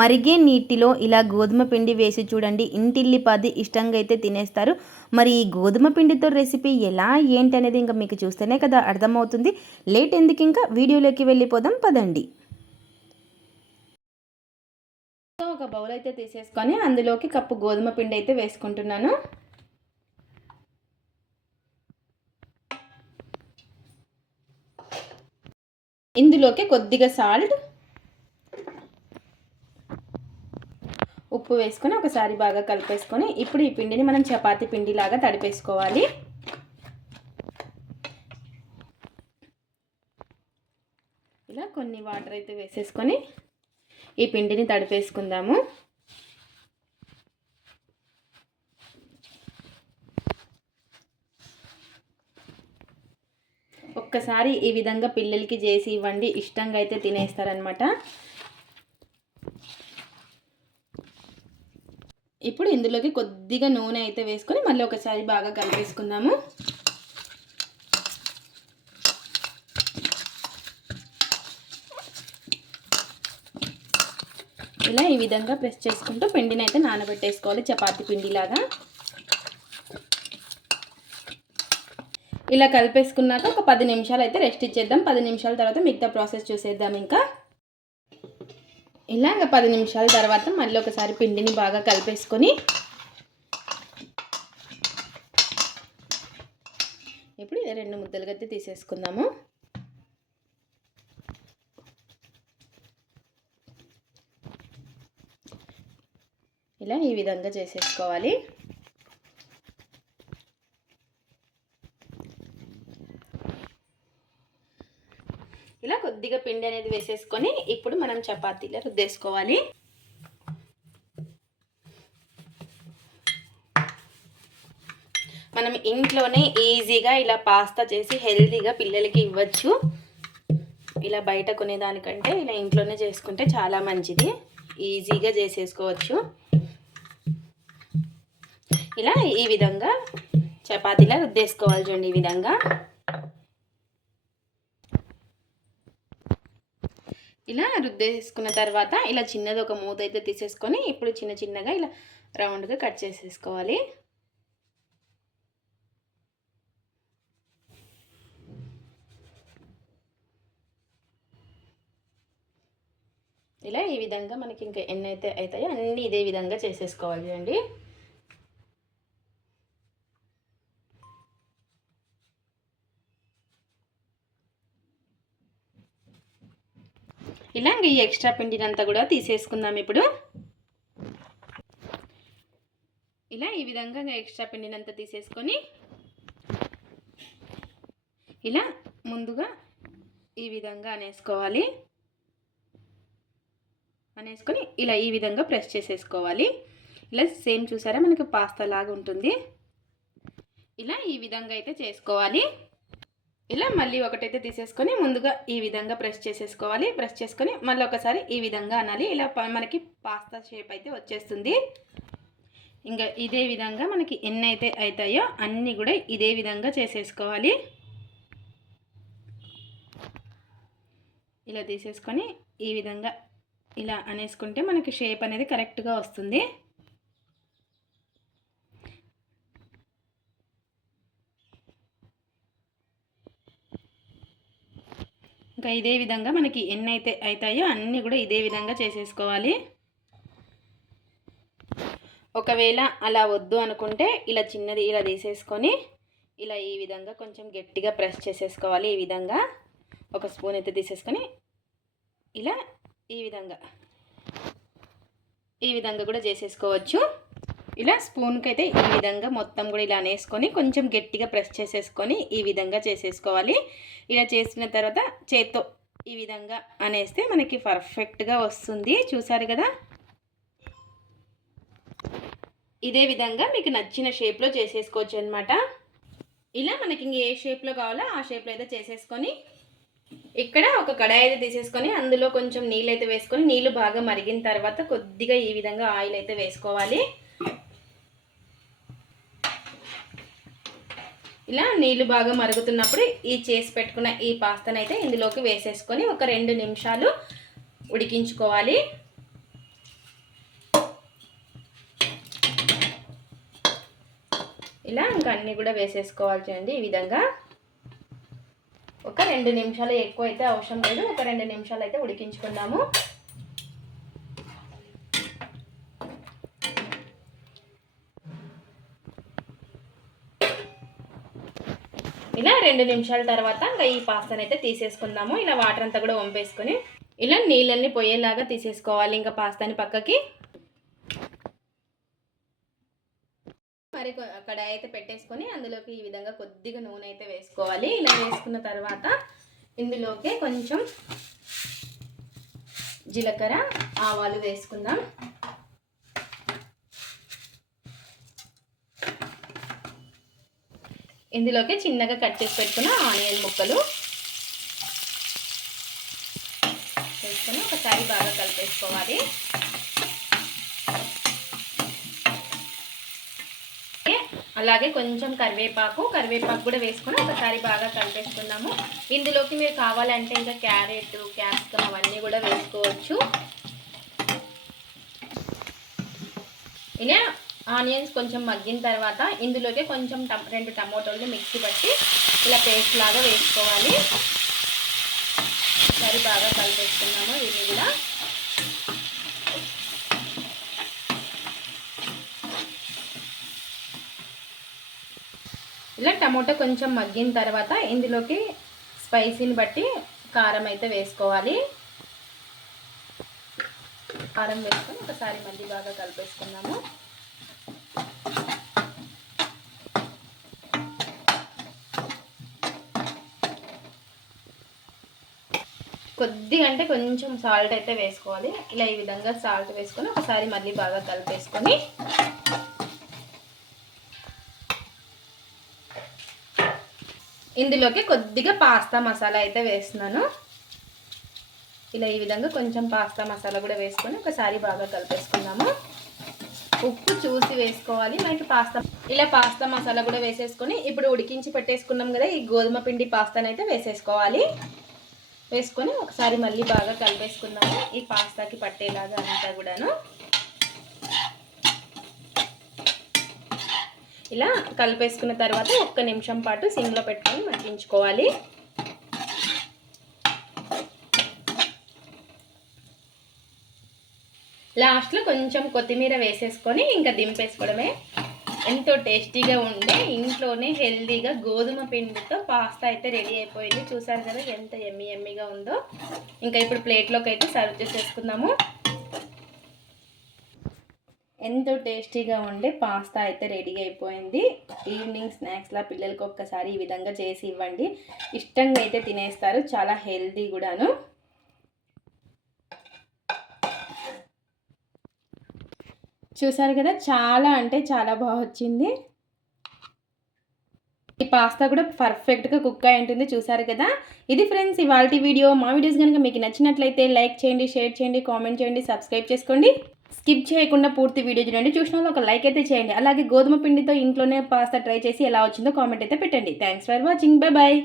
మరిగే నీటిలో ఇలా గోధుమ పిండి వేసి చూడండి. ఇంటిల్లిపాది ఇష్టంగా అయితే తినేస్తారు. మరి ఈ గోధుమ పిండితో రెసిపీ ఎలా ఏంటి అనేది ఇంకా మీకు చూస్తేనే కదా అర్థమవుతుంది. లేట్ ఎందుకు ఇంకా? వీడియోలోకి వెళ్ళిపోదాం పదండి. ఒక బౌల్ అయితే తీసేసుకొని అందులోకి కప్పు గోధుమ పిండి అయితే వేసుకుంటున్నాను. ఇందులోకి కొద్దిగా సాల్ట్ ఉప్పు వేసుకొని ఒకసారి బాగా కలిపేసుకొని ఇప్పుడు ఈ పిండిని మనం చపాతి పిండిలాగా తడిపేసుకోవాలి. ఇలా కొన్ని వాటర్ అయితే వేసేసుకొని ఈ పిండిని తడిపేసుకుందాము. ఒక్కసారి ఈ విధంగా పిల్లలకి చేసి ఇవ్వండి ఇష్టంగా అయితే తినేస్తారనమాట ఇప్పుడు ఇందులోకి కొద్దిగా నూనె అయితే వేసుకొని మళ్ళీ ఒకసారి బాగా కలిపేసుకుందాము. ఇలా ఈ విధంగా ప్రెస్ చేసుకుంటూ పిండిని అయితే నానబెట్టేసుకోవాలి చపాతి పిండిలాగా. ఇలా కలిపేసుకున్నాక ఒక పది నిమిషాలు అయితే రెస్ట్ ఇచ్చేద్దాం. పది నిమిషాల తర్వాత మిగతా ప్రాసెస్ చూసేద్దాం ఇంకా. ఇలా ఇంకా పది నిమిషాల తర్వాత మళ్ళీ ఒకసారి పిండిని బాగా కలిపేసుకొని ఇప్పుడు ఇది రెండు ముద్దలుగా అయితే తీసేసుకుందాము. ఇలా ఈ విధంగా చేసేసుకోవాలి. ఇలా కొద్దిగా పిండి అనేది వేసేసుకొని ఇప్పుడు మనం చపాతీలో రుద్దేసుకోవాలి. మనం ఇంట్లోనే ఈజీగా ఇలా పాస్తా చేసి హెల్తీగా పిల్లలకి ఇవ్వచ్చు. ఇలా బయట కొనేదానికంటే ఇలా ఇంట్లోనే చేసుకుంటే చాలా మంచిది. ఈజీగా చేసేసుకోవచ్చు. ఇలా ఈ విధంగా చపాతీలా రుద్దేసుకోవాలి చూడండి ఈ విధంగా. ఇలా రుద్దేసుకున్న తర్వాత ఇలా చిన్నది ఒక మూత అయితే తీసేసుకొని ఇప్పుడు చిన్న చిన్నగా ఇలా రౌండ్గా కట్ చేసేసుకోవాలి. ఇలా ఈ విధంగా మనకి ఇంకా ఎన్ని అయితే అవుతాయో అన్నీ ఇదే విధంగా చేసేసుకోవాలి అండి. ఇలా ఈ ఎక్స్ట్రా పిండినంతా కూడా తీసేసుకుందాం ఇప్పుడు. ఇలా ఈ విధంగా ఎక్స్ట్రా పిండినంతా తీసేసుకొని ఇలా ముందుగా ఈ విధంగా అనేసుకోవాలి. అనేసుకొని ఇలా ఈ విధంగా ప్రెస్ చేసేసుకోవాలి. ఇలా సేమ్ చూసారా మనకి పాస్తా లాగా ఉంటుంది. ఇలా ఈ విధంగా అయితే చేసుకోవాలి. ఇలా మళ్ళీ ఒకటైతే తీసేసుకొని ముందుగా ఈ విధంగా ప్రెస్ చేసేసుకోవాలి. ప్రెస్ చేసుకొని మళ్ళీ ఒకసారి ఈ విధంగా అనాలి. ఇలా మనకి పాస్తా షేప్ అయితే వచ్చేస్తుంది. ఇంకా ఇదే విధంగా మనకి ఎన్ని అయితే అవుతాయో అన్నీ కూడా ఇదే విధంగా చేసేసుకోవాలి. ఇలా తీసేసుకొని ఈ విధంగా ఇలా అనేసుకుంటే మనకి షేప్ అనేది కరెక్ట్గా వస్తుంది. ఇంకా ఇదే విధంగా మనకి ఎన్ని అయితే అవుతాయో అన్నీ కూడా ఇదే విధంగా చేసేసుకోవాలి. ఒకవేళ అలా వద్దు అనుకుంటే ఇలా చిన్నది ఇలా తీసేసుకొని ఇలా ఈ విధంగా కొంచెం గట్టిగా ప్రెస్ చేసేసుకోవాలి. ఈ విధంగా ఒక స్పూన్ అయితే తీసేసుకొని ఇలా ఈ విధంగా ఈ విధంగా కూడా చేసేసుకోవచ్చు. ఇలా స్పూన్కి అయితే ఈ విధంగా మొత్తం కూడా ఇలా అనేసుకొని కొంచెం గట్టిగా ప్రెస్ చేసేసుకొని ఈ విధంగా చేసేసుకోవాలి. ఇలా చేసిన తర్వాత చేత్తో ఈ విధంగా అనేస్తే మనకి పర్ఫెక్ట్గా వస్తుంది. చూసారు కదా? ఇదే విధంగా మీకు నచ్చిన షేప్లో చేసేసుకోవచ్చు అనమాట ఇలా మనకి ఇంక ఏ షేప్లో కావాలో ఆ షేప్లో అయితే చేసేసుకొని ఇక్కడ ఒక కడాయి అయితే తీసేసుకొని అందులో కొంచెం నీళ్ళు అయితే వేసుకొని నీళ్ళు బాగా మరిగిన తర్వాత కొద్దిగా ఈ విధంగా ఆయిల్ అయితే వేసుకోవాలి. ఇలా నీళ్ళు బాగా మరుగుతున్నప్పుడు ఈ చేసి పెట్టుకున్న ఈ పాస్తాను అయితే ఇందులోకి వేసేసుకొని ఒక రెండు నిమిషాలు ఉడికించుకోవాలి. ఇలా ఇంకా అన్నీ కూడా వేసేసుకోవాలి చూడండి ఈ విధంగా. ఒక రెండు నిమిషాలు ఎక్కువ అయితే అవసరం లేదు. ఒక రెండు నిమిషాలు అయితే ఉడికించుకుందాము. రెండు నిమిషాల తర్వాత ఇంకా ఈ పాస్తాను అయితే తీసేసుకుందాము. ఇలా వాటర్ అంతా కూడా వంపేసుకొని ఇలా నీళ్ళన్నీ పోయేలాగా తీసేసుకోవాలి ఇంకా పాస్తాని పక్కకి. మరి కొ- కడాయి అయితే పెట్టేసుకొని అందులోకి ఈ విధంగా కొద్దిగా నూనె అయితే వేసుకోవాలి. ఇలా వేసుకున్న తర్వాత ఇందులోకి కొంచెం జీలకర్ర ఆవాలు వేసుకుందాం. ఇందులోకి చిన్నగా కట్ చేసి పెట్టుకున్న ఆనియన్ ముక్కలు. వేసుకొని ఒకసారి బాగా కలిపేసుకోవాలి. అలాగే కొంచెం కరివేపాకు కరివేపాకు కూడా వేసుకొని ఒకసారి బాగా కలిపేసుకుందాము. ఇందులోకి మీరు కావాలంటే ఇంకా క్యారెట్ క్యాప్సికమ్ అవన్నీ కూడా వేసుకోవచ్చు. ఇలా ఆనియన్స్ కొంచెం మగ్గిన తర్వాత ఇందులోకి కొంచెం రెండు టమోటాలు మిక్సీ పట్టి ఇలా పేస్ట్ లాగా వేసుకోవాలి. సరి బాగా కలిపేసుకున్నాము ఇవి కూడా. ఇలా టమాటో కొంచెం మగ్గిన తర్వాత ఇందులోకి స్పైసీని బట్టి కారం అయితే వేసుకోవాలి. కారం వేసుకొని ఒకసారి మళ్ళీ బాగా కలిపేసుకున్నాము కొద్దిగా అంటే కొంచెం సాల్ట్ అయితే వేసుకోవాలి. ఇలా ఈ విధంగా సాల్ట్ వేసుకొని ఒకసారి మళ్ళీ బాగా కలిపేసుకొని ఇందులోకి కొద్దిగా పాస్తా మసాలా అయితే వేస్తున్నాను. ఇలా ఈ విధంగా కొంచెం పాస్తా మసాలా కూడా వేసుకొని ఒకసారి బాగా కలిపేసుకుందాము. ఉప్పు చూసి వేసుకోవాలి. మనకి పాస్తా ఇలా పాస్తా మసాలా కూడా వేసేసుకొని ఇప్పుడు ఉడికించి పెట్టేసుకున్నాం కదా ఈ గోధుమ పిండి పాస్తాని అయితే వేసేసుకోవాలి. వేసుకొని ఒకసారి మళ్ళీ బాగా కలిపేసుకుందాము. ఈ పాస్తాకి పట్టేలాగా అంతా కూడాను. ఇలా కలిపేసుకున్న తర్వాత ఒక్క నిమిషం పాటు సిమ్లో పెట్టుకొని మగ్గించుకోవాలి. లాస్ట్లో కొంచెం కొత్తిమీర వేసేసుకొని ఇంకా దింపేసుకోవడమే. ఎంతో టేస్టీగా ఉండే ఇంట్లోనే హెల్దీగా గోధుమ పిండితో పాస్తా అయితే రెడీ అయిపోయింది. చూసారు కదా ఎంత ఎమ్మి ఎమ్మిగా ఉందో. ఇంకా ఇప్పుడు ప్లేట్లోకి అయితే సర్వ్ చేసేసుకుందాము. ఎంతో టేస్టీగా ఉండే పాస్తా అయితే రెడీ అయిపోయింది. ఈవినింగ్ స్నాక్స్లా పిల్లలకి ఒక్కసారి ఈ విధంగా చేసి ఇవ్వండి. ఇష్టంగా అయితే తినేస్తారు చాలా హెల్దీ కూడాను. చూసారు కదా చాలా అంటే చాలా బాగా వచ్చింది. ఈ పాస్తా కూడా పర్ఫెక్ట్గా కుక్ అయి ఉంటుంది చూసారు కదా. ఇది ఫ్రెండ్స్ ఇవాళ వీడియో. మా వీడియోస్ కనుక మీకు నచ్చినట్లయితే లైక్ చేయండి షేర్ చేయండి కామెంట్ చేయండి సబ్స్క్రైబ్ చేసుకోండి. స్కిప్ చేయకుండా పూర్తి వీడియో చూడండి. చూసిన వాళ్ళు ఒక లైక్ అయితే చేయండి. అలాగే గోధుమ పిండితో ఇంట్లోనే పాస్తా ట్రై చేసి ఎలా వచ్చిందో కామెంట్ అయితే పెట్టండి. Thanks for watching. Bye bye